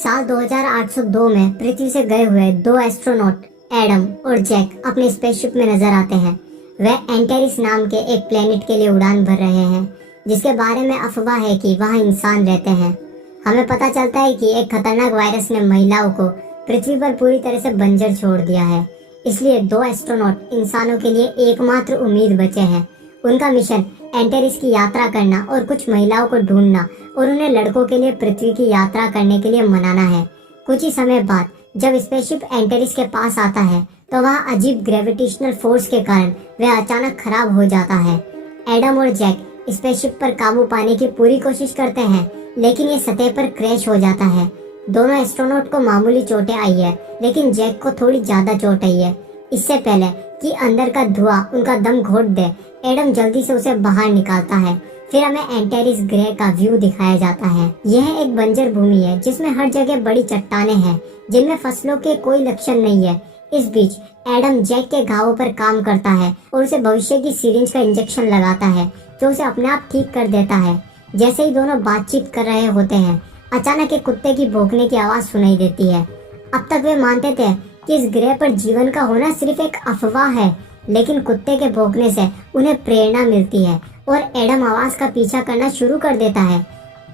साल 2802 में पृथ्वी से गए हुए दो एस्ट्रोनॉट एडम और जैक अपने स्पेसशिप में नजर आते हैं। वह एंटेरिस नाम के एक प्लेनेट के लिए उड़ान भर रहे हैं, जिसके बारे में अफवाह है कि वहाँ इंसान रहते हैं। हमें पता चलता है कि एक खतरनाक वायरस ने महिलाओं को पृथ्वी पर पूरी तरह से बंजर छोड़ दिया है। इसलिए दो एस्ट्रोनॉट इंसानों के लिए एकमात्र उम्मीद बचे हैं। उनका मिशन एंटेरिस की यात्रा करना और कुछ महिलाओं को ढूंढना और उन्हें लड़कों के लिए पृथ्वी की यात्रा करने के लिए मनाना है। कुछ ही समय बाद जब स्पेसशिप एंटेरिस के पास आता है तो वह अजीब ग्रेविटेशनल फोर्स के कारण वह अचानक खराब हो जाता है। एडम और जैक स्पेसशिप पर काबू पाने की पूरी कोशिश करते हैं, लेकिन ये सतह पर क्रैश हो जाता है। दोनों एस्ट्रोनॉट को मामूली चोटें आई है, लेकिन जैक को थोड़ी ज्यादा चोट आई है। इससे पहले कि अंदर का धुआं उनका दम घोट दे, एडम जल्दी से उसे बाहर निकालता है। फिर हमें एंटेरिस ग्रह का व्यू दिखाया जाता है। यह एक बंजर भूमि है जिसमें हर जगह बड़ी चट्टानें हैं, जिनमें फसलों के कोई लक्षण नहीं है। इस बीच एडम जैक के घावों पर काम करता है और उसे भविष्य की सिरिंज का इंजेक्शन लगाता है, जो उसे अपने आप ठीक कर देता है। जैसे ही दोनों बातचीत कर रहे होते हैं, अचानक एक कुत्ते की भौंकने की आवाज सुनाई देती है। अब तक वे मानते थे कि इस ग्रह पर जीवन का होना सिर्फ एक अफवाह है, लेकिन कुत्ते के भौंकने से उन्हें प्रेरणा मिलती है और एडम आवाज का पीछा करना शुरू कर देता है।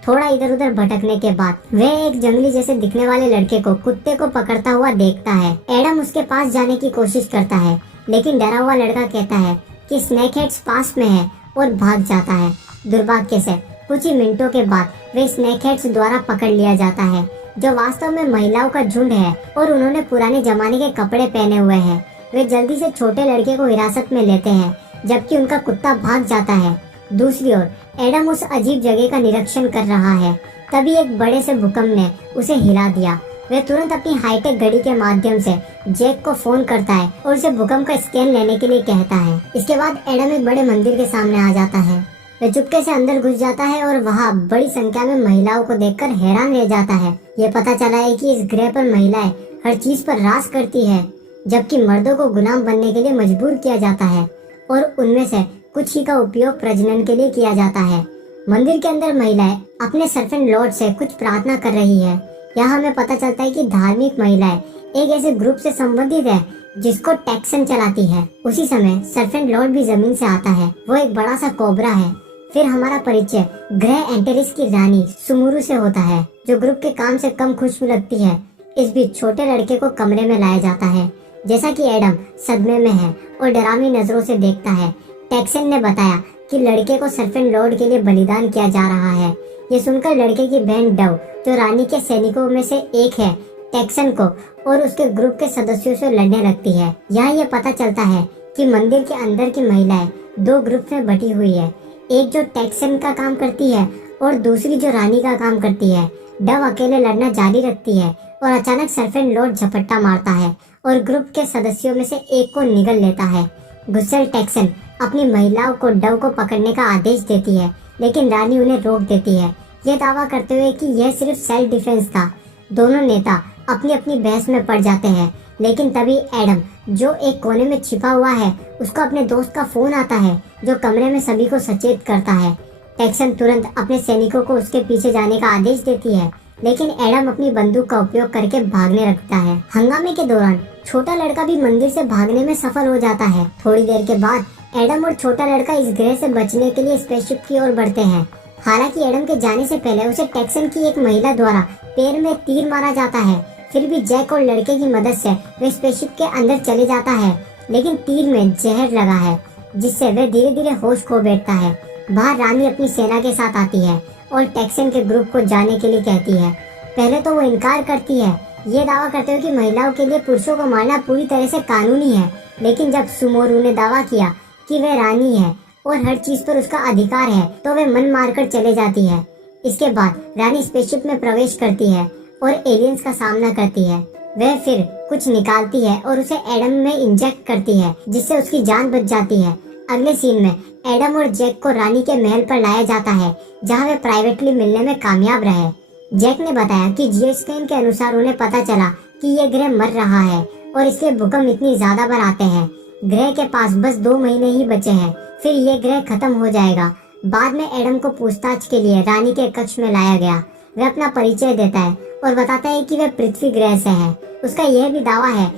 थोड़ा इधर उधर भटकने के बाद वह एक जंगली जैसे दिखने वाले लड़के को कुत्ते को पकड़ता हुआ देखता है। एडम उसके पास जाने की कोशिश करता है, लेकिन डरा हुआ लड़का कहता है कि स्नेक हेड्स पास में है और भाग जाता है। दुर्भाग्य से कुछ ही मिनटों के बाद वे स्नेक हेड्स द्वारा पकड़ लिया जाता है, जो वास्तव में महिलाओं का झुंड है और उन्होंने पुराने जमाने के कपड़े पहने हुए हैं। वे जल्दी से छोटे लड़के को हिरासत में लेते हैं, जबकि उनका कुत्ता भाग जाता है। दूसरी ओर एडम उस अजीब जगह का निरीक्षण कर रहा है। तभी एक बड़े से भूकंप ने उसे हिला दिया। वह तुरंत अपनी हाईटेक घड़ी के माध्यम से जैक को फोन करता है और उसे भूकंप का स्कैन लेने के लिए कहता है। इसके बाद एडम एक बड़े मंदिर के सामने आ जाता है। वह चुपके से अंदर घुस जाता है और वहाँ बड़ी संख्या में महिलाओं को देखकर हैरान रह जाता है। ये पता चला है कि इस ग्रह पर महिलाएं हर चीज पर राज करती है, जबकि मर्दों को गुलाम बनने के लिए मजबूर किया जाता है और उनमें से कुछ ही का उपयोग प्रजनन के लिए किया जाता है। मंदिर के अंदर महिलाएं अपने सर्फेंट लॉर्ड से कुछ प्रार्थना कर रही है। यहाँ हमें पता चलता है कि धार्मिक महिलाएं एक ऐसे ग्रुप से संबंधित है जिसको टैक्सन चलाती है। उसी समय सर्फेंट लॉर्ड भी जमीन से आता है। वो एक बड़ा सा कोबरा है। फिर हमारा परिचय ग्रह एंटेरिस की रानी सुमुरु से होता है, जो ग्रुप के काम से कम खुश लगती है। इस बीच छोटे लड़के को कमरे में लाया जाता है। जैसा कि एडम सदमे में है और डरावनी नजरों से देखता है। टैक्सन ने बताया कि लड़के को सर्फेंट लॉर्ड के लिए बलिदान किया जा रहा है। ये सुनकर लड़के की बहन डव, जो रानी के सैनिकों में से एक है, टैक्सन को और उसके ग्रुप के सदस्यों से लड़ने लगती है। यहाँ ये पता चलता है कि मंदिर के अंदर की महिलाएं दो ग्रुप में बटी हुई है, एक जो टैक्सन का काम करती है और दूसरी जो रानी का काम करती है। डव अकेले लड़ना जारी रखती है और अचानक सर्फेंट लॉर्ड झपट्टा मारता है और ग्रुप के सदस्यों में से एक को निगल लेता है। गुस्सेल टैक्सन अपनी महिलाओं को डव को पकड़ने का आदेश देती है, लेकिन रानी उन्हें रोक देती है, ये दावा करते हुए कि यह सिर्फ सेल्फ डिफेंस था। दोनों नेता अपनी अपनी बहस में पड़ जाते हैं, लेकिन तभी एडम, जो एक कोने में छिपा हुआ है, उसको अपने दोस्त का फोन आता है, जो कमरे में सभी को सचेत करता है। टैक्सन तुरंत अपने सैनिकों को उसके पीछे जाने का आदेश देती है, लेकिन एडम अपनी बंदूक का उपयोग करके भागने लगता है। हंगामे के दौरान छोटा लड़का भी मंदिर से भागने में सफल हो जाता है। थोड़ी देर के बाद एडम और छोटा लड़का इस ग्रह से बचने के लिए स्पेसशिप की ओर बढ़ते हैं। हालांकि एडम के जाने से पहले उसे टैक्सन की एक महिला द्वारा पैर में तीर मारा जाता है। फिर भी जैक और लड़के की मदद से वह स्पेसशिप के अंदर चले जाता है, लेकिन तीर में जहर लगा है, जिससे वह धीरे धीरे होश खो बैठता है। बाहर रानी अपनी सेना के साथ आती है और टैक्सन के ग्रुप को जाने के लिए कहती है। पहले तो वो इनकार करती है, ये दावा करते हुए कि महिलाओं के लिए पुरुषों को मारना पूरी तरह से कानूनी है। लेकिन जब सुमोरू ने दावा किया कि वह रानी है और हर चीज पर उसका अधिकार है, तो वह मन मारकर चले जाती है। इसके बाद रानी स्पेसशिप में प्रवेश करती है और एलियंस का सामना करती है। वह फिर कुछ निकालती है और उसे एडम में इंजेक्ट करती है, जिससे उसकी जान बच जाती है। अगले सीन में एडम और जैक को रानी के महल पर लाया जाता है, जहाँ वे प्राइवेटली मिलने में कामयाब रहे। जैक ने बताया कि जियोस्कैन के अनुसार उन्हें पता चला कि यह ग्रह मर रहा है और इसलिए भूकंप इतनी ज्यादा बार आते हैं। ग्रह के पास बस 2 महीने ही बचे हैं, फिर ये ग्रह खत्म हो जाएगा। बाद में एडम को पूछताछ के लिए रानी के कक्ष में लाया गया। वह अपना परिचय देता है और बताता है कि वह पृथ्वी ग्रह से है। उसका यह भी दावा है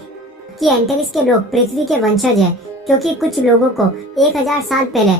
कि एंटेरिस के लोग पृथ्वी के वंशज है, क्योंकि कुछ लोगों को 1000 साल पहले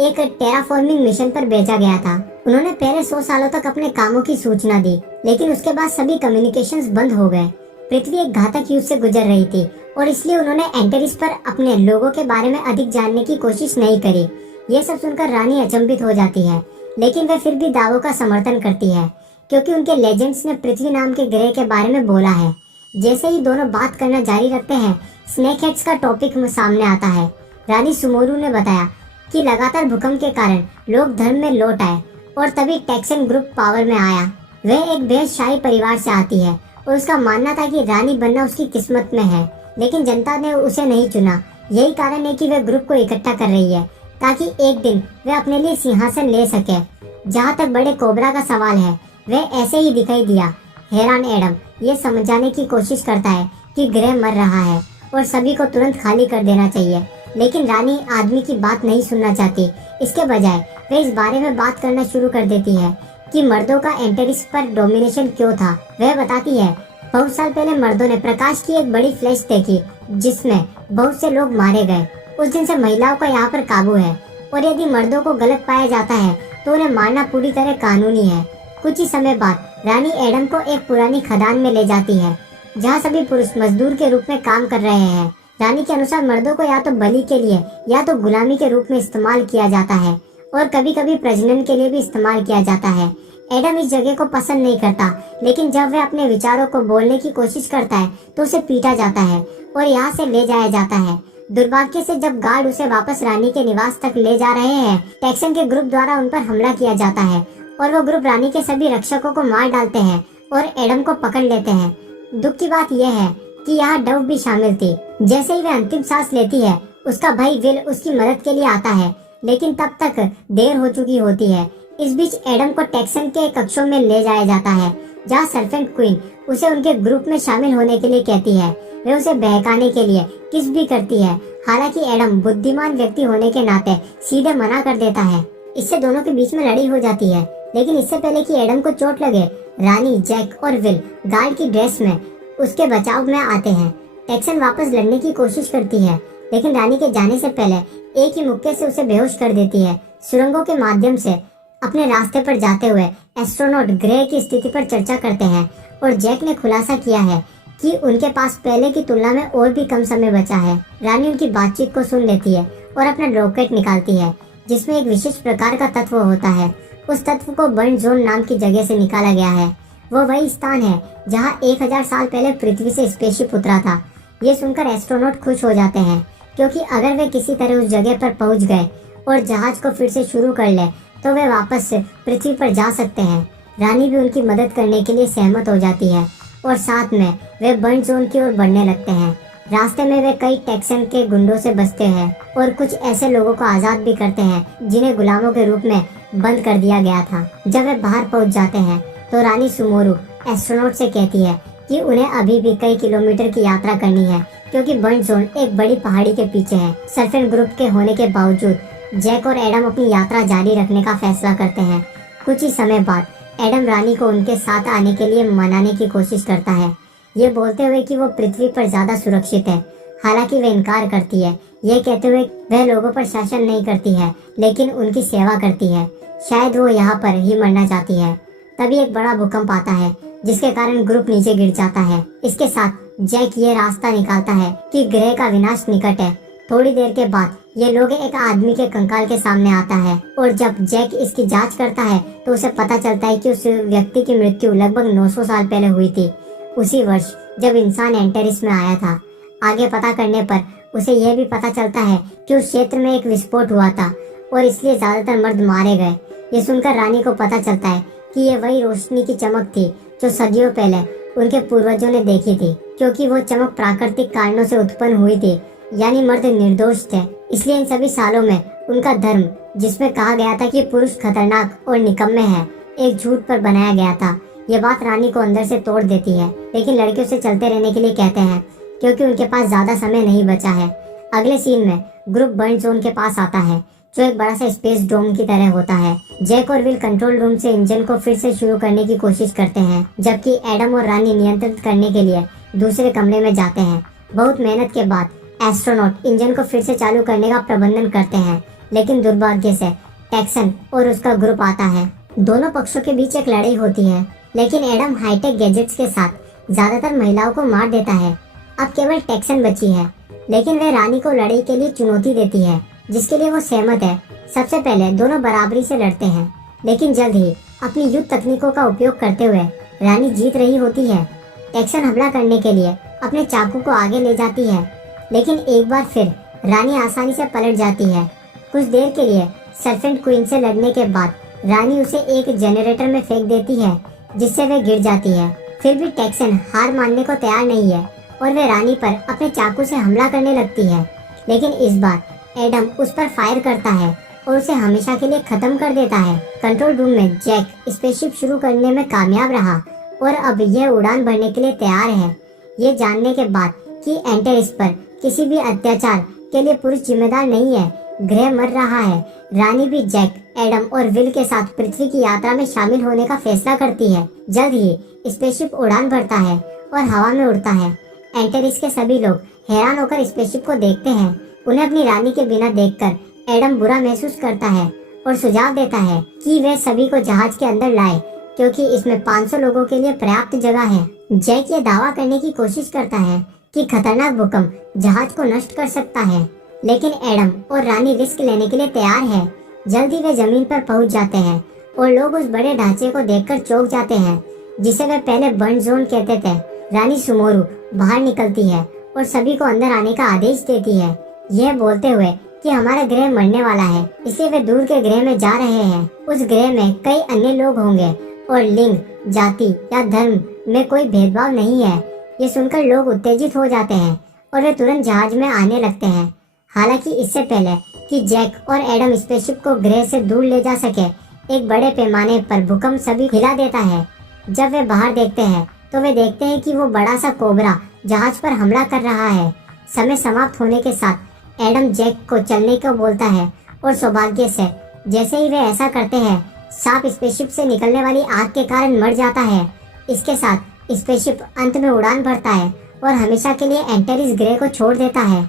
एक टेराफॉर्मिंग मिशन पर भेजा गया था। उन्होंने पहले 100 सालों तक अपने कामों की सूचना दी, लेकिन उसके बाद सभी कम्युनिकेशंस बंद हो गए। पृथ्वी एक घातक युद्ध से गुजर रही थी और इसलिए उन्होंने एंटेरिस पर अपने लोगों के बारे में अधिक जानने की कोशिश नहीं करी। ये सब सुनकर रानी अचंभित हो जाती है, लेकिन वह फिर भी दावों का समर्थन करती है, क्योंकि उनके लेजेंड्स ने पृथ्वी नाम के ग्रह के बारे में बोला है। जैसे ही दोनों बात करना जारी रखते हैं, स्नेक हेड्स का टॉपिक सामने आता है। रानी सुमोरू ने बताया कि लगातार भूकंप के कारण लोग धर्म में लौट आए और तभी टेक्सन ग्रुप पावर में आया। वह एक बेहद शाही परिवार से आती है और उसका मानना था कि रानी बनना उसकी किस्मत में है, लेकिन जनता ने उसे नहीं चुना। यही कारण है कि वह ग्रुप को इकट्ठा कर रही है ताकि एक दिन वह अपने लिए सिंहासन ले सके। जहाँ तक बड़े कोबरा का सवाल है, वह ऐसे ही दिखाई दिया। हैरान एडम ये समझाने की कोशिश करता है कि ग्रह मर रहा है और सभी को तुरंत खाली कर देना चाहिए, लेकिन रानी आदमी की बात नहीं सुनना चाहती। इसके बजाय वह इस बारे में बात करना शुरू कर देती है कि मर्दों का एंटेरिस पर डोमिनेशन क्यों था। वह बताती है बहुत साल पहले मर्दों ने प्रकाश की एक बड़ी फ्लैश देखी जिसमें बहुत से लोग मारे गए। उस दिन से महिलाओं का यहाँ पर काबू है और यदि मर्दों को गलत पाया जाता है तो उन्हें मारना पूरी तरह कानूनी है। कुछ ही समय बाद रानी एडम को एक पुरानी खदान में ले जाती है जहाँ सभी पुरुष मजदूर के रूप में काम कर रहे हैं। रानी के अनुसार मर्दों को या तो बलि के लिए या तो गुलामी के रूप में इस्तेमाल किया जाता है और कभी कभी प्रजनन के लिए भी इस्तेमाल किया जाता है। एडम इस जगह को पसंद नहीं करता, लेकिन जब वह अपने विचारों को बोलने की कोशिश करता है तो उसे पीटा जाता है और यहाँ से ले जाया जाता है। दुर्भाग्य से जब गार्ड उसे वापस रानी के निवास तक ले जा रहे हैं, टेक्सन के ग्रुप द्वारा उन पर हमला किया जाता है और वो ग्रुप रानी के सभी रक्षकों को मार डालते हैं और एडम को पकड़ लेते हैं। दुख की बात यह है कि यहाँ डव भी शामिल थी। जैसे ही वह अंतिम सांस लेती है, उसका भाई विल उसकी मदद के लिए आता है, लेकिन तब तक देर हो चुकी होती है। इस बीच एडम को टेक्सन के कक्षों में ले जाया जाता है जहाँ सर्पेंट क्वीन उसे उनके ग्रुप में शामिल होने के लिए कहती है। वह उसे बहकाने के लिए किस भी करती है, हालांकि एडम बुद्धिमान व्यक्ति होने के नाते सीधे मना कर देता है। इससे दोनों के बीच में लड़ाई हो जाती है, लेकिन इससे पहले कि एडम को चोट लगे, रानी, जैक और विल गार्ड की ड्रेस में उसके बचाव में आते हैं। टेक्सन वापस लड़ने की कोशिश करती है, लेकिन रानी के जाने से पहले एक ही मुक्के से उसे बेहोश कर देती है। सुरंगों के माध्यम से अपने रास्ते पर जाते हुए एस्ट्रोनॉट ग्रह की स्थिति पर चर्चा करते हैं और जैक ने खुलासा किया है कि उनके पास पहले की तुलना में और भी कम समय बचा है। रानी उनकी बातचीत को सुन लेती है और अपना रॉकेट निकालती है जिसमें एक विशेष प्रकार का तत्व होता है। उस तत्व को बर्न जोन नाम की जगह से निकाला गया है। वो वही स्थान है जहाँ 1000 साल पहले पृथ्वी से स्पेसशिप उतरा था। ये सुनकर एस्ट्रोनॉट खुश हो जाते हैं, क्योंकि अगर वे किसी तरह उस जगह पर पहुंच गए और जहाज को फिर से शुरू कर ले तो वे वापस पृथ्वी पर जा सकते हैं। रानी भी उनकी मदद करने के लिए सहमत हो जाती है और साथ में वे बर्न जोन की ओर बढ़ने लगते हैं। रास्ते में वे कई टेक्सन के गुंडों से बचते हैं और कुछ ऐसे लोगों को आजाद भी करते हैं जिन्हें गुलामों के रूप में बंद कर दिया गया था। जब वे बाहर पहुंच जाते हैं तो रानी सुमोरू एस्ट्रोनॉट से कहती है कि उन्हें अभी भी कई किलोमीटर की यात्रा करनी है, क्योंकि बर्न जोन एक बड़ी पहाड़ी के पीछे है। सर्फेंट ग्रुप के होने के बावजूद जैक और एडम अपनी यात्रा जारी रखने का फैसला करते हैं। कुछ ही समय बाद एडम रानी को उनके साथ आने के लिए मनाने की कोशिश करता है, ये बोलते हुए कि वो पृथ्वी पर ज्यादा सुरक्षित है। हालांकि वे इनकार करती है, ये कहते हुए वह लोगों पर शासन नहीं करती है, लेकिन उनकी सेवा करती है। शायद वो यहाँ पर ही मरना चाहती है। तभी एक बड़ा भूकंप आता है जिसके कारण ग्रुप नीचे गिर जाता है। इसके साथ जैक ये रास्ता निकालता है कि ग्रह का विनाश निकट है। थोड़ी देर के बाद ये लोग एक आदमी के कंकाल के सामने आता है और जब जैक इसकी जांच करता है तो उसे पता चलता है कि उस व्यक्ति की मृत्यु लगभग 900 साल पहले हुई थी, उसी वर्ष जब इंसान एंटेरिस में आया था। आगे पता करने पर उसे यह भी पता चलता है कि उस क्षेत्र में एक विस्फोट हुआ था और इसलिए ज्यादातर मर्द मारे गए। ये सुनकर रानी को पता चलता है कि ये वही रोशनी की चमक थी जो सदियों पहले उनके पूर्वजों ने देखी थी, क्योंकि वो चमक प्राकृतिक कारणों से उत्पन्न हुई थी, यानी मर्द निर्दोष थे। इसलिए इन सभी सालों में उनका धर्म, जिसमें कहा गया था कि पुरुष खतरनाक और निकम्मे हैं, एक झूठ पर बनाया गया था। ये बात रानी को अंदर से तोड़ देती है, लेकिन लड़कियों से चलते रहने के लिए कहते हैं क्योंकि उनके पास ज्यादा समय नहीं बचा है। अगले सीन में ग्रुप बर्न जोन के पास आता है। जो एक बड़ा सा स्पेस डोम की तरह होता है। जैक और विल कंट्रोल रूम से इंजन को फिर से शुरू करने की कोशिश करते हैं, जबकि एडम और रानी नियंत्रित करने के लिए दूसरे कमरे में जाते हैं। बहुत मेहनत के बाद एस्ट्रोनॉट इंजन को फिर से चालू करने का प्रबंधन करते हैं, लेकिन दुर्भाग्य से टैक्सन और उसका ग्रुप आता है। दोनों पक्षों के बीच एक लड़ाई होती है, लेकिन एडम हाईटेक गैजेट्स के साथ ज्यादातर महिलाओं को मार देता है। अब केवल टैक्सन बची है, लेकिन वह रानी को लड़ाई के लिए चुनौती देती है, जिसके लिए वो सहमत है। सबसे पहले दोनों बराबरी से लड़ते हैं, लेकिन जल्द ही अपनी युद्ध तकनीकों का उपयोग करते हुए रानी जीत रही होती है। टैक्सन हमला करने के लिए अपने चाकू को आगे ले जाती है, लेकिन एक बार फिर रानी आसानी से पलट जाती है। कुछ देर के लिए सर्पेंट क्वीन से लड़ने के बाद रानी उसे एक जनरेटर में फेंक देती है, जिससे वह गिर जाती है। फिर भी टैक्सन हार मानने को तैयार नहीं है और वह रानी पर अपने चाकू से हमला करने लगती है, लेकिन इस बार एडम उस पर फायर करता है और उसे हमेशा के लिए खत्म कर देता है। कंट्रोल रूम में जैक स्पेसशिप शुरू करने में कामयाब रहा और अब यह उड़ान भरने के लिए तैयार है। ये जानने के बाद कि एंटेरिस पर किसी भी अत्याचार के लिए पुरुष जिम्मेदार नहीं है, ग्रह मर रहा है, रानी भी जैक, एडम और विल के साथ पृथ्वी की यात्रा में शामिल होने का फैसला करती है। जल्द ही स्पेसशिप उड़ान भरता है और हवा में उड़ता है। एंटेरिस के सभी लोग हैरान होकर स्पेसशिप को देखते हैं। उन्हें अपनी रानी के बिना देखकर एडम बुरा महसूस करता है और सुझाव देता है कि वे सभी को जहाज के अंदर लाए, क्योंकि इसमें 500 लोगों के लिए पर्याप्त जगह है। जैक ये दावा करने की कोशिश करता है कि खतरनाक भूकंप जहाज को नष्ट कर सकता है, लेकिन एडम और रानी रिस्क लेने के लिए तैयार है। जल्दी वे जमीन पर पहुंच जाते हैं और लोग उस बड़े ढांचे को देखकर चौंक जाते हैं, जिसे वे पहले बर्न जोन कहते थे। रानी सुमोरू बाहर निकलती है और सभी को अंदर आने का आदेश देती है, यह बोलते हुए कि हमारा ग्रह मरने वाला है, इसलिए वे दूर के ग्रह में जा रहे हैं। उस ग्रह में कई अन्य लोग होंगे और लिंग, जाति या धर्म में कोई भेदभाव नहीं है। ये सुनकर लोग उत्तेजित हो जाते हैं और वे तुरंत जहाज में आने लगते हैं। हालांकि इससे पहले कि जैक और एडम स्पेसशिप को ग्रह से दूर ले जा सके, एक बड़े पैमाने पर भूकंप सभी हिला देता है। जब वे बाहर देखते हैं तो वे देखते हैं कि वो बड़ा सा कोबरा जहाज पर हमला कर रहा है। समय समाप्त होने के साथ एडम जैक को चलने को बोलता है और सौभाग्य से जैसे ही वे ऐसा करते हैं, सांप स्पेसशिप से निकलने वाली आग के कारण मर जाता है। इसके साथ स्पेसशिप अंत में उड़ान भरता है और हमेशा के लिए एंटेरिस ग्रह को छोड़ देता है।